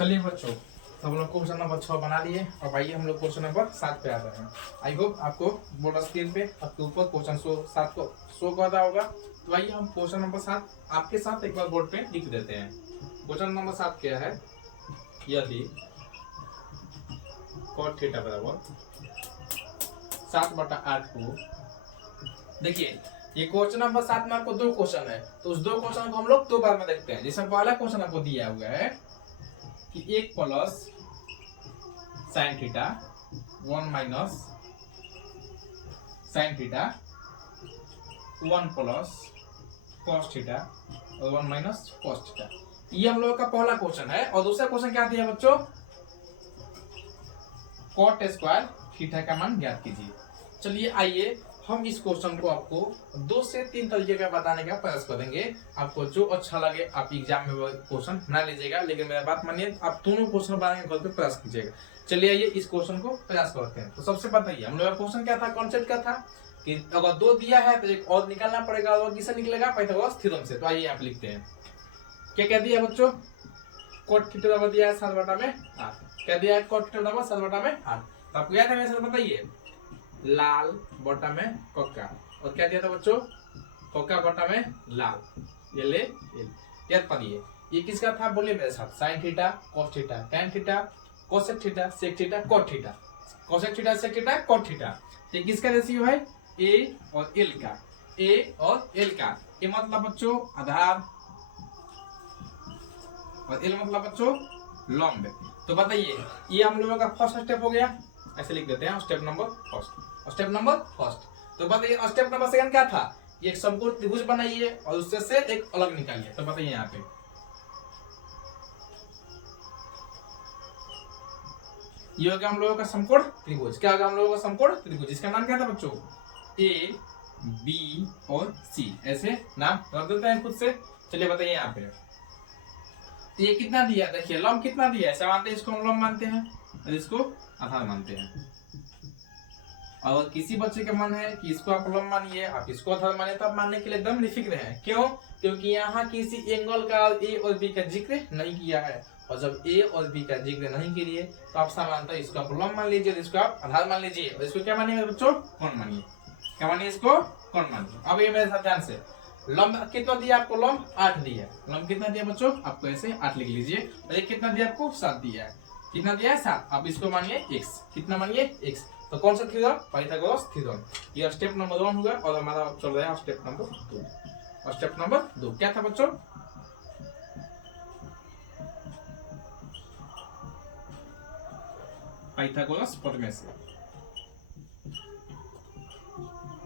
चलिए बच्चों, तो हम लोग क्वेश्चन नंबर 6 बना लिए। अब आइए हम लोग क्वेश्चन नंबर 7 पे आ रहे हैं। आई होप आपको बोर्ड स्क्रीन पे आपके ऊपर क्वेश्चन 7 को शो कर रहा होगा। तो आइए हम क्वेश्चन नंबर 7 आपके साथ एक बार बोर्ड पे लिख देते हैं। क्वेश्चन नंबर 7 क्या है? यदि cot थीटा बराबर 7/8 को, देखिए ये क्वेश्चन नंबर 7 में आपको 2 क्वेश्चन है, तो उस 2 क्वेश्चन को हम लोग 2 बार में देखते हैं। जैसे पहला क्वेश्चन आपको दिया हुआ है कि 1 plus sine theta 1 minus sine theta 1 plus cos theta और 1 माइनस कॉस थीटा, ये हम लोगों का पहला क्वेश्चन है। और दूसरा क्वेश्चन क्या दिया बच्चों? कॉट स्क्वायर थीटा का मान ज्ञात कीजिए। चलिए आइए हम इस क्वेश्चन को आपको 2 से 3 तरीके का बताने का प्रयास करेंगे। आपको जो अच्छा लगे आप एग्जाम में क्वेश्चन बना लीजिएगा, लेकिन मेरा बात मानिए, आप दोनों क्वेश्चन बनाने का प्रयास कीजिएगा। चलिए आइए इस क्वेश्चन को प्रयास करते हैं। तो सबसे बताइए हम लोग का क्वेश्चन क्या था, कॉन्सेप्ट क्या था कि अगर 2 दिया है तो एक और निकालना पड़ेगा, और किससे निकलेगा? पाइथागोरस थ्योरम से। तो आइए यहाँ पे लिखते हैं। क्या कह दिया बच्चों? कॉट थीटा बराबर दिया है 7/8। क्या दिया है? कॉट थीटा बराबर 7/8। तो आपको याद है मेरे साथ बताइए, लाल बटा में कक्का, और क्या दिया था बच्चों? कक्का बटा में लाल, ये ले याद पड़िए। ये किसका था बोलिए मेरे साथ? Sine theta, cos theta, tan theta, cosec theta, sec theta, cot theta. Cosec theta, sec theta, cot theta, ये किसका रेशियो है? ए और एल का। ए और एल का, ए मतलब बच्चों आधार और एल मतलब बच्चों लंब। तो बताइए ये हम लोगों का फर्स्ट स्टेप हो गया, ऐसे लिख देते हैं step number first. Step number first. तो बताइए स्टेप नंबर सेकंड क्या था? ये एक समकोण त्रिभुज बनाइए और उससे से एक अलग निकालिए। तो बताइए यहाँ पे ये हो गया हम लोगों का समकोण त्रिभुज। क्या होगा हम लोगों का समकोण त्रिभुज? इसका नाम क्या था बच्चों? ए बी और सी, ऐसे नाम रख देते हैं खुद से। चलिए बताइए यहाँ पे तो ये कितना दिया? देखिए लंब कितना दिया है? ऐसा मानते हैं, इसको हम लंब मानते हैं और इसको आधार मानते हैं। अगर किसी बच्चे का मन है कि इसको आप लंब मानिए, आप इसको आधार मानिए, तो आप मानने के लिए एकदम निफिक्र है। क्यों? क्योंकि यहाँ किसी एंगल का ए और बी का जिक्र नहीं किया है, और जब ए और बी का जिक्र नहीं किए तो आप सामान्यतः इसको आप लंब मान लीजिए, इसको आप आधार मान लीजिए, और इसको क्या मानिए बच्चों? कोण मानिए। क्या मानिए? इसको कोण मानिए। अब ये मेरे साथ ध्यान से, लंब कितना दिया आपको? लंब 8 दिया। लंब कितना दिया बच्चों? आपको ऐसे 8 लिख लीजिए। और ये कितना दिया आपको? 7 दिया है। कितना दिया है? 7। आप इसको मानिए x। कितना मानिए? x। तो कौन सा थ्योरम? Pythagoras theorem. ये स्टेप नंबर 1 हुआ, और हमारा चल रहा है स्टेप नंबर 2। स्टेप नंबर 2 क्या था बच्चों? पाइथागोरस प्रमेय से।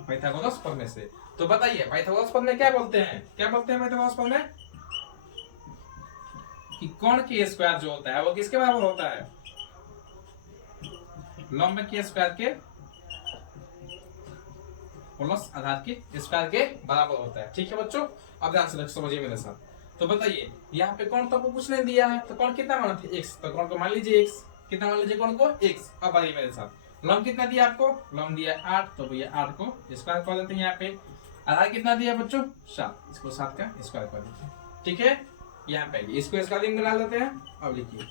पाइथागोरस प्रमेय से। तो बताइए पाइथागोरस प्रमेय क्या बोलते हैं? क्या बोलते हैं पाइथागोरस प्रमेय? कि कोण के स्क्वायर जो होता है वो किसके बराबर होता है? लंब के स्क्वायर के प्लस आधार के स्क्वायर के बराबर होता है। ठीक है बच्चों, अब ध्यान से समझिए मेरे साथ। तो बताइए यहाँ पे कौन तो आपको कुछ नहीं दिया है, तो कौन कितना माना था? x। तो कौन को मान लीजिए x। कितना मान लीजिए कौन को? x। अब आइए मेरे साथ, लंब कितना दिया आपको? लंब दिया 8, तो भैया 8 को स्क्वायर कर देते हैं यहाँ पे। आधार कितना दिया बच्चों? 7, इसको 7 का स्क्वायर कर देते हैं। ठीक है, यहाँ पे इसको स्क्वायर में डाल देते हैं। अब लिखिए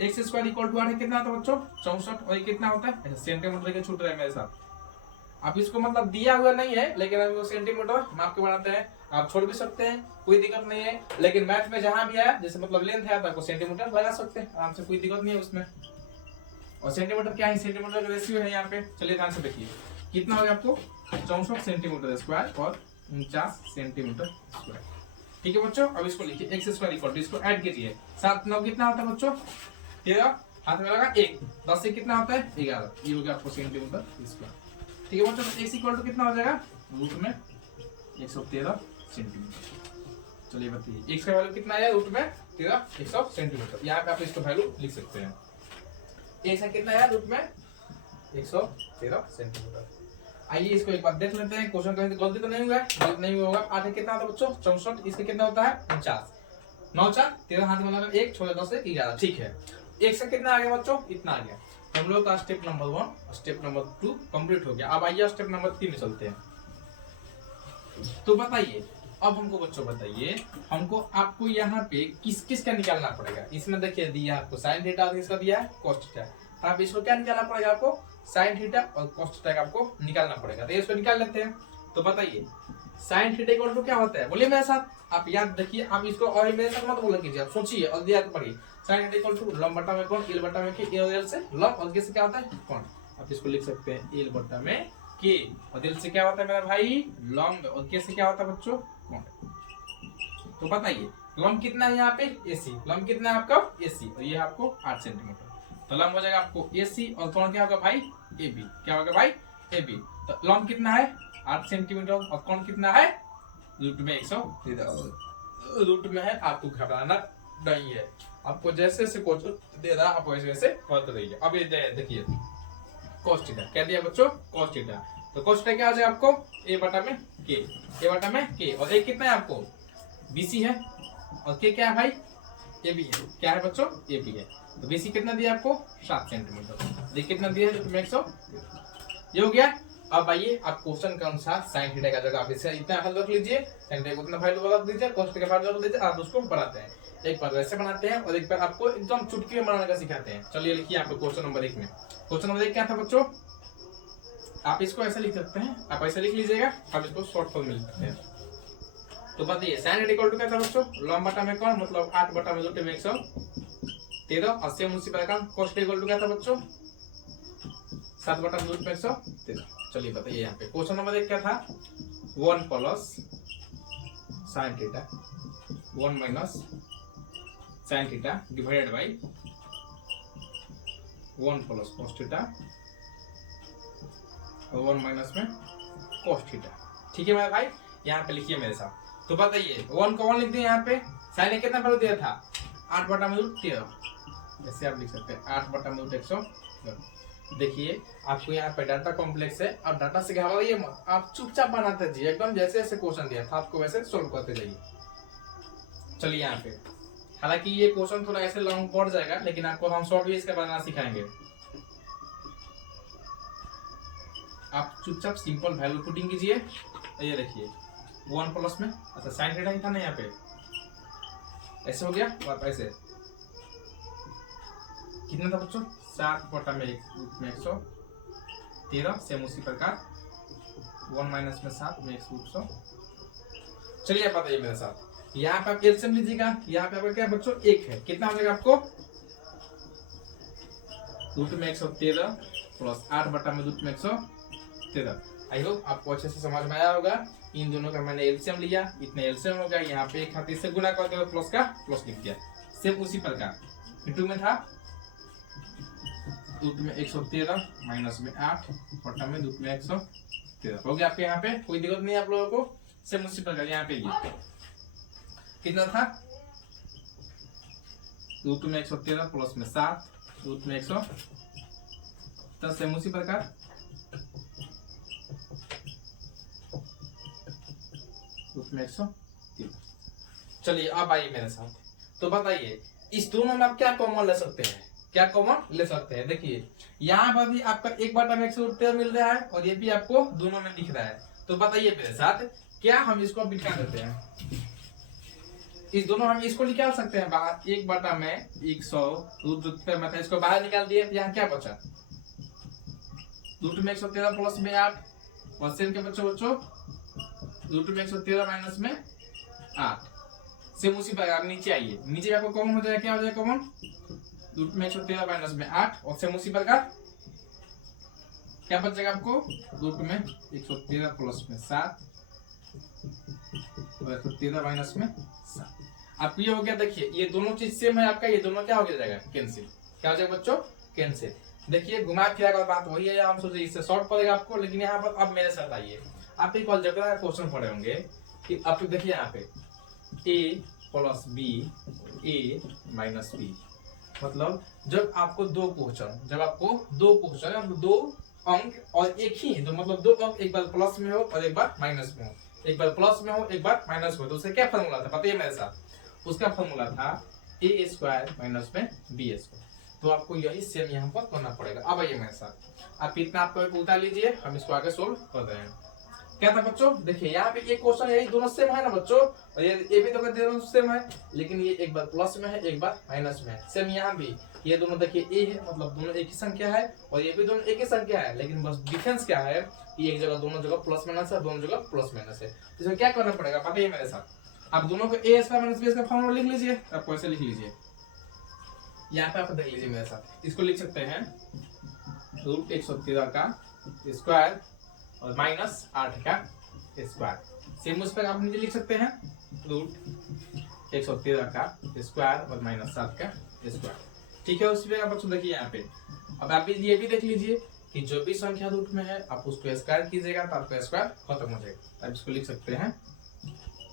एक्स स्क्वायर इक्वल टू 8 कितना होता है बच्चों? 64। और ये कितना होता है? सेंटीमीटर के छूट रहे हैं मेरे साथ। आप इसको मतलब दिया हुआ नहीं है, लेकिन हम सेंटीमीटर माप के बनाते हैं। आप छोड़ भी सकते हैं, कोई दिक्कत नहीं है। लेकिन मैथ में जहां भी आया, जैसे मतलब लेंथ है, तो आपको सेंटीमीटर लगा सकते हैं आराम से, कोई दिक्कत नहीं है उसमें। और सेंटीमीटर क्या है? सेंटीमीटर का रेशियो है यहाँ पे। चलिए ध्यान से देखिए कितना हो गया आपको? 64 सेंटीमीटर स्क्वायर और 49 सेंटीमीटर स्क्वायर। ठीक है बच्चों, अब इसको लिखिए एक्स स्क्वायर इक्वल टू, इसको ऐड कीजिए। 7 9 कितना होता है बच्चों? 13। हाथ में लगा 1, 10 से कितना होता है? 11। ये हो गया आपको सेंटीमीटर स्क्वायर। ठीक है बच्चों, तो x इक्वल टू कितना हो जाएगा? रूट में 113 सेंटीमीटर। चलिए बताइए x का वैल्यू कितना आया? रूट में 13 100 सेंटीमीटर। यहाँ पे आप इसका वैल्यू लिख सकते हैं। x का कितना आया? रूट में 113 सेंटीमीटर। आइए इसको एक बार देख लेते हैं, क्वेश्चन कहीं गलती तो नहीं हुआ है? गलती नहीं होगा। 8 कितना होता है बच्चों? 64। इसका कितना होता है? 49। 9 4 13, हाथ में लगा 1, छोड़े 10 से 11। ठीक है, x का कितना आ गया बच्चों? इतना आ गया। हम लोग का step number 1 step number 2 complete हो गया। अब आइए स्टेप नंबर 3 में चलते हैं। तो बताइए अब हमको बच्चों बताइए, हमको आपको यहाँ पे किस किस का निकालना पड़ेगा। इसमें देखिए दिया आपको साइन थीटा और इसका दिया है कॉस थीटा। आप इसको क्या निकालना पड़ेगा, आपको साइन थीटा और कॉस थीटा का आपको निकालना पड़ेगा। तो इसको निकाल लेते हैं। तो बताइए साइन थीटा इक्वल टू क्या होता है, बोलिए मेरे साथ। आप याद रखिए, आप इसको और मेरे साथ मत बोला कीजिए, आप सोचिए और दिया पढ़िए। साइन थीटा इक्वल टू लंब बटा में कोण, एल बटा में के, एल से लंब और के से क्या होता है कोण। आप इसको लिख सकते हैं एल बटा में के, और दिल से क्या होता है मेरा भाई लंब, और के से क्या होता है बच्चों कोण। तो बताइए लंब कितना है यहाँ पे एसी, लंब कितना है आपका एसी, और ये आपको 8 सेंटीमीटर। तो लंब हो जाएगा आपको एसी और कोण क्या होगा भाई एबी, क्या होगा भाई एबी। तो लंब कितना है 8 सेंटीमीटर और कोण कितना है रूट में 100 रूट में है। आपको घबराना नहीं है, आपको जैसे जैसे क्वेश्चन दे रहा आप वैसे वैसे करते रहिए। अब ये देखिए cos थीटा क्या दिया बच्चों cos थीटा। तो cos थीटा क्या आ जाएगा आपको a बटा में k, a बटा में k, और a कितना है आपको BC है, और k क्या है भाई AB है। क्या है बच्चों AB है। तो BC कितना दिया आपको 7 सेंटीमीटर, ये कितना दिया है रूट में 100, ये हो गया। अब आइए आप क्वेश्चन के अनुसार साइन थीटा का जगह आप इसे इतना हल रख लीजिए, साइन थीटा को उतना वैल्यू रख दीजिए, cos थीटा का वैल्यू रख दीजिए। आप उसको बनाते हैं, एक बार वैसे बनाते हैं और एक बार आपको एकदम चुटकी में बनाने का सिखाते हैं। चलिए लिखिए यहाँ पे क्वेश्चन नंबर 1 में। क्वेश्चन नंबर 1 क्या था बच्चों, आप इसको ऐसे लिख सकते हैं, आप ऐसे लिख लीजिएगा, आप इसको शॉर्ट फॉर्म में लिख सकते हैं। तो बताइए साइन थीटा इक्वल टू क्या था बच्चों लंब बटा में कोण, मतलब 8 बटा में रूट में 113, और सेम उसी प्रकार cos थीटा इक्वल टू क्या था बच्चों 7 बटा में रूट में 113। चलिए बताइए यहाँ पे क्वेश्चन नंबर 1 क्या था 1 plus sine theta 1 minus sine theta divided by 1 plus cos theta और 1 माइनस में cos थीटा। ठीक है मेरे भाई, यहाँ पे लिखिए मेरे साथ। तो बताइए 1 को 1 लिख दिए, यहाँ पे साइन ने कितना वैल्यू दिया था 8 बटा में रूट 13, ऐसे आप लिख सकते हैं 8 बटा में रूट 113। देखिए आपको यहाँ पे डाटा कॉम्प्लेक्स है, और डाटा से घबराइए मत, आप चुपचाप बनाते जाइए, एकदम जैसे जैसे क्वेश्चन दिया था आपको वैसे सोल्व करते जाइए। चलिए यहाँ पे हालांकि ये क्वेश्चन थोड़ा ऐसे लॉन्ग पड़ जाएगा, लेकिन आपको हम शॉर्ट भी इसका बनाना सिखाएंगे। आप चुपचाप सिंपल वैल्यू पुटिंग कीजिए। ये देखिए 1 प्लस में अच्छा साइन थीटा ही था ना, यहाँ पे ऐसे हो गया, और ऐसे कितना था बच्चों 7 बटा में 113, सेम उसी प्रकार 1 माइनस में 7 में 100। चलिए आप बताइए मेरे साथ, यहाँ पे आप एलसीएम लीजिएगा, यहाँ पे आपका क्या बच्चों 1 है, कितना हो जाएगा आपको रूट में 113 प्लस 8 बटा में रूट में 113। आई होप आपको अच्छे से समझ में आया होगा। इन दोनों का मैंने एलसीएम लिया, इतने एलसीएम हो गया, यहाँ पे एक हाथ इससे गुना कर दिया, प्लस का प्लस लिख दिया। सेम उसी प्रकार इंटू में था रूट में 113 माइनस में 8 बटा में रूट में 113 हो गया। आपके यहाँ पे कोई दिक्कत नहीं है आप लोगों को। सेम उसी प्रकार यहाँ पे ये कितना था रूट में 113 प्लस में 7 रूट में 110, सेम उसी प्रकार रूट में 113। चलिए अब आइए मेरे साथ। तो बताइए इस दोनों में आप क्या कॉमन ले सकते हैं, क्या कॉमन ले सकते हैं। देखिए यहाँ पर भी आपका 1 बटा में 113 मिल रहा है, और ये भी आपको दोनों में दिख रहा है। तो बताइए मेरे साथ क्या हम इसको बिठा देते हैं, इस दोनों हम इसको निकाल सकते हैं बाहर। 1 बटा में 100 रूट पे मतलब इसको बाहर निकाल दिए, यहाँ क्या बचा रूट में 113 प्लस में 8, और सेम के बच्चों रूट में 113 माइनस में 8। सेम उसी प्रकार नीचे आइए, नीचे आपको कॉमन हो जाएगा, क्या हो जाएगा कॉमन रूट में 113 माइनस में 8, और सेम उसी प्रकार क्या बचेगा आपको रूट में 113 प्लस में 7 और 113 माइनस में 7। आपको ये हो गया। देखिए ये दोनों चीज सेम है आपका, ये दोनों क्या हो जाएगा कैंसिल, क्या हो जाएगा बच्चों कैंसिल। देखिए घुमा फिरा कर बात वही है, हम सोचे इससे शॉर्ट पड़ेगा आपको, लेकिन यहाँ पर अब मेरे साथ आइए। आप एक अलजेब्रा का क्वेश्चन पढ़े होंगे कि आप देखिए यहाँ पे a plus b a minus b, मतलब जब आपको दो क्वेश्चन दो अंक और एक ही है, तो मतलब दो अंक एक बार प्लस में हो और एक बार माइनस में हो, एक बार प्लस में हो एक बार माइनस में हो, तो उसका क्या फॉर्मूला था पता है मेरे साथ, उसका फॉर्मूला था a स्क्वायर माइनस में b स्क्वायर। तो आपको यही सेम यहाँ पर करना पड़ेगा। अब आइए मेरे साथ, आप इतना आपको उतार लीजिए, हम इसको आगे सोल्व कर रहे हैं। क्या था बच्चों, देखिए यहाँ पे एक क्वेश्चन यही दोनों सेम है ना बच्चों, और ये भी दोनों सेम है, लेकिन ये एक बार प्लस में है, एक बार माइनस में है। सेम यहाँ भी ये दोनों देखिए ए है, मतलब दोनों एक ही संख्या है, और ये भी दोनों एक ही संख्या है, लेकिन बस डिफरेंस क्या है कि एक जगह दोनों जगह प्लस माइनस है, दोनों जगह प्लस माइनस है। तो इसमें क्या करना पड़ेगा बताइए मेरे साथ, आप दोनों को A square minus B square formula लिख लीजिए, आपको ऐसे लिख लीजिए, यहाँ पे आप देख लीजिए मेरे साथ, इसको लिख सकते हैं रूट 113 का स्क्वायर और माइनस 8 का स्क्वायर। सेम उस पर आप नीचे लिख सकते हैं रूट 113 का स्क्वायर और माइनस 7 का स्क्वायर। ठीक है, उस पर आप बच्चों देखिए यहाँ पे, अब आप ये भी देख लीजिए कि जो भी संख्या रूट में है आप उसको स्क्वायर कीजिएगा तो आपका स्क्वायर खत्म हो जाएगा। आप इसको लिख सकते हैं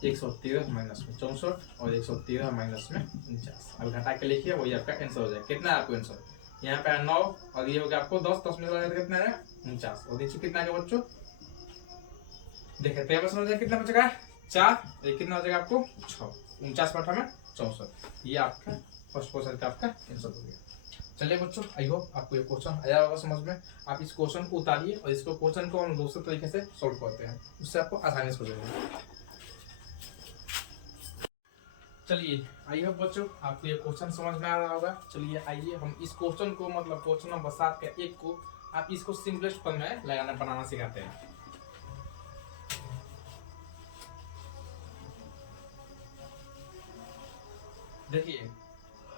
113 माइनस में 64 और 113 माइनस में 49। अब घटा के लिखिए, वही आपका आंसर हो जाएगा। कितना है आपको आंसर, यहाँ पे 9 और ये हो गया आपको 10, 10 में कितना है 49, और नीचे कितना है बच्चों, देखिए टेबल समझ जाए कितना बचेगा 4, ये कितना हो जाएगा आपको 6, 49 बटा में 64। ये आपका फर्स्ट क्वेश्चन का आपका आंसर हो गया। चलिए बच्चों, आई होप आपको ये क्वेश्चन आया होगा समझ में। आप इस क्वेश्चन को उतारिए और इसको क्वेश्चन को हम दूसरे तरीके से सोल्व करते हैं, उससे आपको आसानी से हो जाएगा। चलिए आई होप बच्चों आपको ये क्वेश्चन समझ में आ रहा होगा। चलिए आइए हम इस क्वेश्चन को, मतलब क्वेश्चन नंबर 7 का 1 को आप इसको सिंपलेस्ट फॉर्म में लगाना बनाना सिखाते हैं। देखिए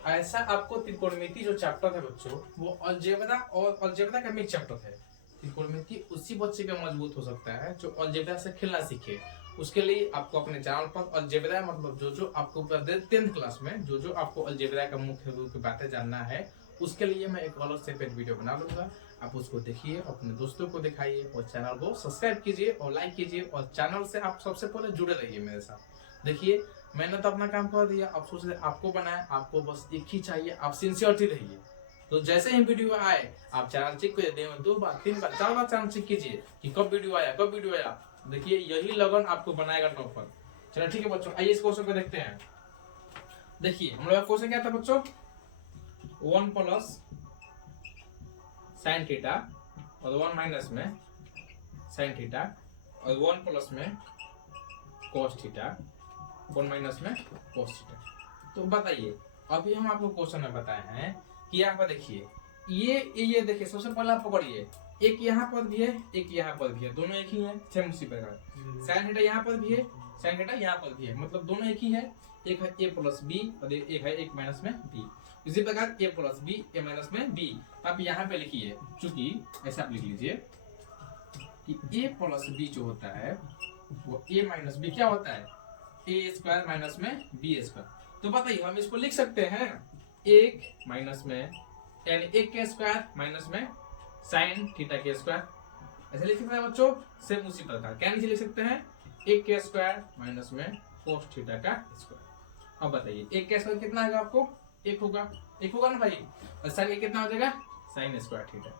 ऐसा आपको त्रिकोणमिति जो चैप्टर है बच्चों, वो अलजेब्रा और अलजेब्रा का मिक्स चैप्टर है। त्रिकोणमिति उसी बच्चे का मजबूत हो सकता है जो अलजेब्रा से खेलना सीखे। उसके लिए आपको अपने चैनल पर अलजेब्रा, मतलब जो आपको 10th क्लास में जो आपको अलजेब्रा का मुख्य रूप की बातें जानना है, उसके लिए मैं एक अलग सेपरेट वीडियो बना लूंगा। आप उसको देखिए, अपने दोस्तों को दिखाइए और चैनल को सब्सक्राइब कीजिए और लाइक कीजिए, और चैनल से आप सबसे पहले जुड़े रहिए मेरे साथ। देखिए मैंने तो अपना काम कर दिया, अब सोच रहे आपको बनाए, आपको बस एक ही चाहिए, आप सिंसियरिटी रहिए। तो जैसे ही वीडियो आए आप चैनल चेक कर दें, 2 बार 3 बार 4 बार चैनल चेक कीजिए कि कब वीडियो आया कब वीडियो आया। देखिए यही लगन आपको बनाएगा टॉप पर। चलो ठीक है बच्चों, आइए इस क्वेश्चन को देखते हैं। देखिए हम लोग का क्वेश्चन क्या था बच्चों, 1 प्लस साइन थीटा और 1 माइनस में साइन थीटा और 1 प्लस में कॉस थीटा, 1 माइनस में कॉस थीटा। तो बताइए, अभी हम आपको क्वेश्चन में बताए हैं कि यहाँ पर देखिए ये देखिए, सबसे पहले आप पकड़िए, एक यहाँ पर भी है एक यहाँ पर भी है, दोनों एक ही है, सेम उसी प्रकार। साइन थीटा यहाँ पर भी है, साइन थीटा यहाँ पर भी है, मतलब दोनों एक ही है। एक है a प्लस बी और एक है 1 माइनस में b। इसी प्रकार a plus b a minus में b। आप यहाँ पे लिखिए, चूंकि ऐसा आप लिख लीजिए कि a प्लस बी जो होता है वो a माइनस बी क्या होता है, a स्क्वायर माइनस में b स्क्वायर। तो बताइए हम इसको लिख सकते हैं 1 माइनस में, यानी 1 के स्क्वायर माइनस में साइन थीटा के स्क्वायर, ऐसे लिख सकते हैं बच्चों। सेम उसी प्रकार क्या नीचे लिख सकते हैं 1 के स्क्वायर माइनस में कोस थीटा का स्क्वायर। अब बताइए 1 का स्क्वायर कितना आएगा आपको, 1 होगा ना भाई, और साइन का कितना हो जाएगा साइन स्क्वायर थीटा।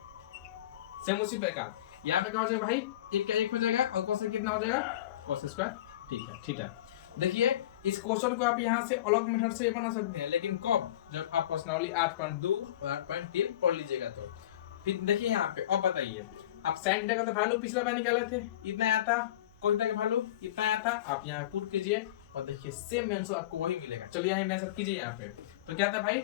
सेम उसी प्रकार यहाँ पे क्या हो जाएगा भाई, 1 का 1 हो जाएगा और कोस का कितना हो जाएगा कोस स्क्वायर थीटा। देखिए इस क्वेश्चन को आप यहाँ से अलग मेथड से बना सकते हैं, लेकिन कब, जब आप प्रश्नावली 8.2 और 8.3 पढ़ लीजिएगा तो। फिर देखिए यहाँ पे अब बताइए, आप साइन थीटा का तो वैल्यू पिछला बार निकाले थे, इतना आया था, कोस थीटा का वैल्यू इतना आया था, आप यहाँ पुट कीजिए और देखिए सेम आंसर आपको वही मिलेगा। चलिए यहाँ मेहनत कीजिए यहाँ पे, तो क्या था भाई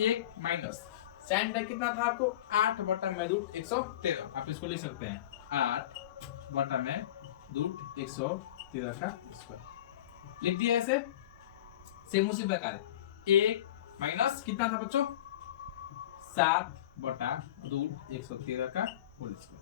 1 माइनस साइन थीटा कितना था आपको 8 बटा में रूट 113। आप इसको लिख सकते हैं 8 बटा में रूट 113 का स्क्वायर, लिख दिया ऐसे। सेम उसी प्रकार 1 माइनस कितना था बच्चों 7 बटा रूट 113 का होल स्क्वायर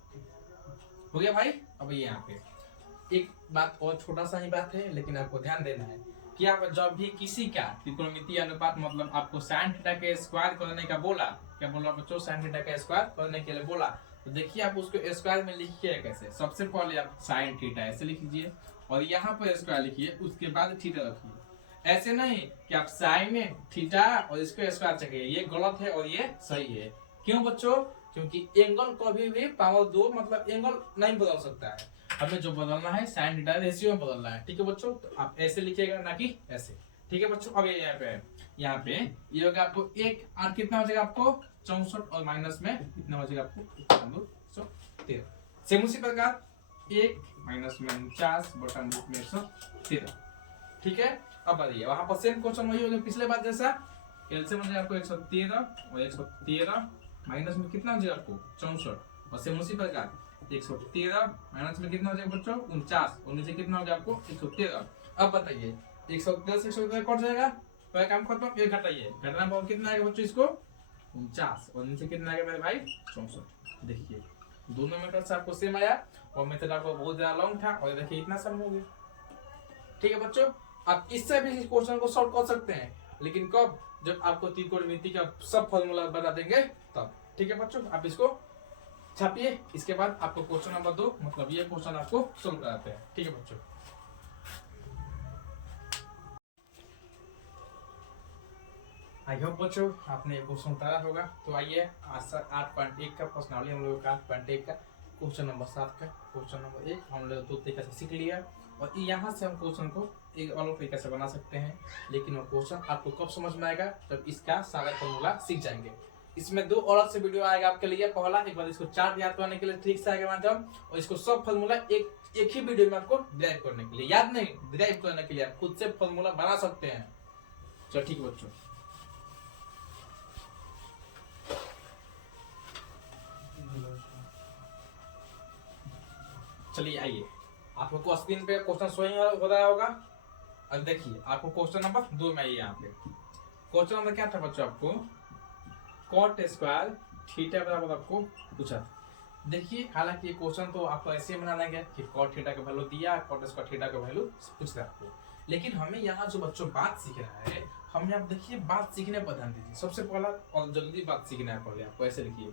हो गया भाई। अब ये यहाँ पे एक बात और छोटा सा ही बात है, लेकिन आपको ध्यान देना है कि आप जब भी किसी का त्रिकोणमितीय अनुपात, मतलब आपको साइन थीटा के स्क्वायर करने का बोला, क्या बोला बच्चों, साइन थीटा का स्क्वायर करने के लिए बोला, तो देखिए आप उसको स्क्वायर में लिखिए कैसे। सबसे पहले आप साइन थीटा ऐसे लिख लीजिए और यहाँ पर स्क्वायर लिखिए, उसके बाद थीटा रखिए। ऐसे नहीं कि आप साइन थीटा और इसको स्क्वायर चाहिए, ये गलत है और ये सही है। क्यों बच्चों, क्योंकि एंगल कभी भी पावर 2 मतलब एंगल नहीं बदल सकता है, हमें जो बदलना है साइन थीटा रेशियो में बदलना है। ठीक है बच्चों, तो आप ऐसे लिखिएगा ना कि ऐसे। ठीक है बच्चों, अब ये यहाँ पे ये होगा आपको 1 और कितना हो जाएगा आपको 64 और माइनस में कितना हो जाएगा आपको 213। सेम उसी प्रकार 1 माइनस में 49 बटा में 113। ठीक है, अब बताइए वहां पर सेम क्वेश्चन वही हो गया पिछले बार जैसा। एलसीएम में आपको 113 और 113 माइनस में कितना हो जाएगा आपको 64 और सेम उसी प्रकार 113 माइनस में कितना हो जाएगा बच्चों 49 और नीचे कितना हो गया आपको 113। अब बताइए 113 से 113 कट जाएगा तो काम खत्म। ये घटाइए, घटना पावर कितना आएगा बच्चों इसको 49 और नीचे कितना आएगा मेरे भाई 64। देखिए दोनों मेथड से आपको सेम आया और मेथड आपको बहुत ज्यादा लॉन्ग था और देखिए इतना सम हो गया। ठीक है बच्चों, आप इससे भी इस क्वेश्चन को सॉल्व कर सकते हैं, लेकिन कब, जब आपको त्रिकोणमिति का सब फॉर्मूला बता देंगे तब। ठीक है बच्चों, आप इसको छापिए, इसके बाद आपको क्वेश्चन नंबर 2 मतलब ये क्वेश्चन आपको सोल्व कराते हैं। ठीक है बच्चों, आई होप बच्चों आपने ये क्वेश्चन उतारा होगा। तो आइए आज 8.1 का प्रश्नावली हम लोग का 8.1 का क्वेश्चन नंबर 7 का क्वेश्चन नंबर 1 हम लोग 2 तरीके से सीख लिया और यहाँ से हम क्वेश्चन को एक अलग तरीके से बना सकते हैं। लेकिन वो क्वेश्चन आपको कब समझ में आएगा, जब इसका सारा फॉर्मूला सीख जाएंगे। इसमें 2 अलग से वीडियो आएगा आपके लिए। पहला एक बार इसको चार्ट याद करने के लिए ठीक से आएगा माध्यम, और इसको सब फॉर्मूला एक ही वीडियो में आपको डिराइव करने के लिए, याद नहीं डिराइव करने के लिए आप खुद से फॉर्मूला बना सकते हैं। चलो ठीक है बच्चों, चलिए आइए आपको स्क्रीन पे क्वेश्चन शो हो रहा होगा। अब देखिए आपको क्वेश्चन नंबर 2 में आइए। यहाँ पे क्वेश्चन नंबर क्या था बच्चों, आपको कॉट स्क्वायर थीटा बराबर आपको पूछा। देखिए हालांकि ये क्वेश्चन तो आपको ऐसे बनाना है कि कॉट थीटा का वैल्यू दिया, कॉट स्क्वायर थीटा का वैल्यू पूछ रहा है आपको। लेकिन हमें यहाँ जो बच्चों बात सीखना है, हमें आप देखिए बात सीखने पर ध्यान दीजिए। सबसे पहला और जल्दी बात सीखना है, पहले आपको ऐसे लिखिए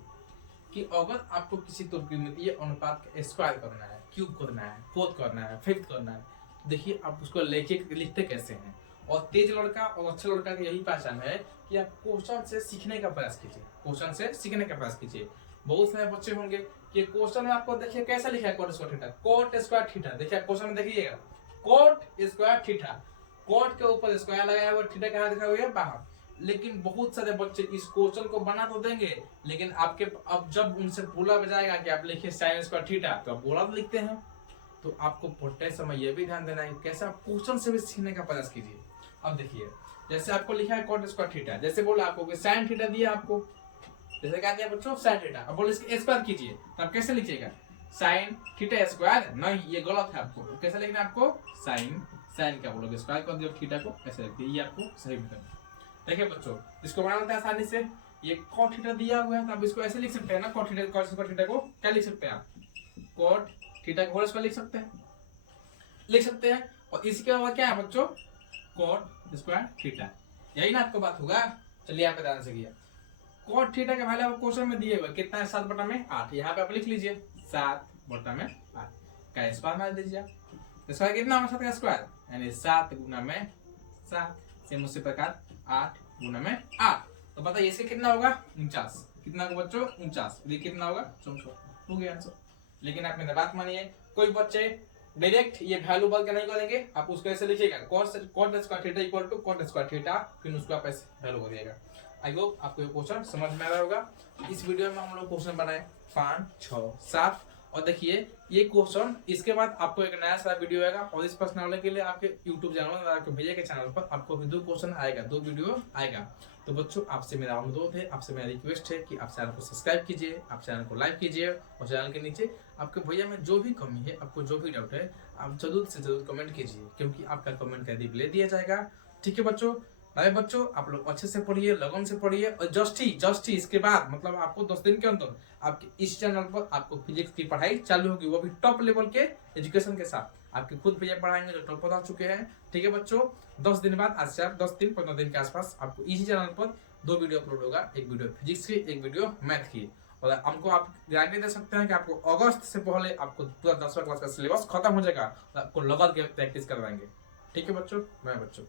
कि अगर आपको किसी त्रिकोणमितीय अनुपात का स्क्वायर करना है, क्यूब करना है, फोर्थ करना है, फिफ्थ करना है, देखिए आप उसको लिखते कैसे हैं। और तेज लड़का और अच्छे लड़का की यही पहचान है कि आप क्वेश्चन से सीखने का प्रयास कीजिए, क्वेश्चन से सीखने का प्रयास कीजिए। बहुत सारे बच्चे होंगे कि क्वेश्चन में आपको देखिए कैसा लिखा है cot square theta, cot square theta. देखिए क्वेश्चन में देखिएगा कोट स्क्वायर थीटा, कोट के ऊपर स्क्वायर लगाया हुआ, थीटा कहाँ दिखा हुआ है बाहर। लेकिन बहुत सारे बच्चे इस क्वेश्चन को बना तो देंगे, लेकिन आपके अब जब उनसे बोला जाएगा कि आप लिखिए साइन स्क्वायर थीटा, तो आप बोला लिखते हैं। तो आपको पढ़ते समय यह भी ध्यान देना है कैसे आप क्वेश्चन से भी सीखने का प्रयास कीजिए। अब देखिए जैसे आपको लिखा है कॉट स्क्वायर थीटा, जैसे बोला आपको साइन थीटा दिया आपको, जैसे क्या दिया बच्चों साइन थीटा, अब बोले इसके स्क्वायर कीजिए, तो आप कैसे लिखिएगा साइन थीटा स्क्वायर, नहीं ये गलत है। आपको कैसे लिखना है, आपको साइन क्या बोलोगे स्क्वायर कर दियो थीटा को, ऐसे लिख दिए, ये आपको सही बताना। देखिए बच्चों इसको बनाना है आसानी से, ये कॉट थीटा दिया हुआ है तो आप इसको ऐसे लिख सकते हैं ना, cot theta cot square theta को क्या लिख सकते हैं आप, कॉट थीटा का होल स्क्वायर लिख सकते हैं। और इसके अलावा क्या है बच्चों कॉट स्क्वायर थीटा, यही ना आपको बात होगा। चलिए आप ध्यान से किया, कॉट थीटा का वैल्यू आपको क्वेश्चन में दिए हुए कितना है 7/8, यहाँ पे आप लिख लीजिए 7/8 का स्क्वायर मार दीजिए। स्क्वायर कितना होगा 7 का स्क्वायर यानी 7 गुना में 7, सेम उसी प्रकार 8 गुना में 8। तो बताइए इसके कितना होगा 49, कितना होगा बच्चों 49, ये कितना होगा 64, हो गया आंसर। लेकिन आप मेरी बात मानिए, कोई बच्चे डायरेक्ट ये वैल्यू बदल के नहीं करेंगे, आप उसको ऐसे लिखिएगा cot square theta equal to cot square theta, फिर उसको आप ऐसे वैल्यू करिएगा। आई होप आपको ये क्वेश्चन समझ में आ रहा होगा। इस वीडियो में हम लोग क्वेश्चन बनाए 5, 6, 7 और देखिए ये क्वेश्चन, इसके बाद आपको एक नया सारा वीडियो आएगा और इस प्रश्नावली के लिए आपके YouTube चैनल आपके भैया के चैनल पर आपको 2 क्वेश्चन आएगा, 2 वीडियो आएगा। तो बच्चों आपसे मेरा अनुरोध है, आपसे मेरा रिक्वेस्ट है कि आप चैनल को सब्सक्राइब कीजिए, आप चैनल को लाइक कीजिए और चैनल के नीचे आपके भैया में जो भी कमी है, आपको जो भी डाउट है, आप जरूर से जरूर कमेंट कीजिए, क्योंकि आपका कमेंट का रिप्लाई दिया जाएगा। ठीक है बच्चों, भाई बच्चों आप लोग अच्छे से पढ़िए, लगन से पढ़िए और जस्ट ही इसके बाद मतलब आपको 10 दिन के अंदर आपके इस चैनल पर आपको फिजिक्स की पढ़ाई चालू होगी, वो भी टॉप लेवल के एजुकेशन के साथ। आपके खुद भैया पढ़ाएंगे जो टॉप बता चुके हैं। ठीक है बच्चों, 10 दिन बाद आज से आप 10 दिन 15 दिन के आसपास आपको इसी चैनल पर 2 वीडियो अपलोड होगा, एक वीडियो फिजिक्स की, एक वीडियो मैथ की। और हमको आप गारंटी दे सकते हैं कि आपको अगस्त से पहले आपको पूरा 10वां क्लास का सिलेबस खत्म हो जाएगा और आपको लगन के प्रैक्टिस करवाएंगे। ठीक है बच्चों, मैं बच्चों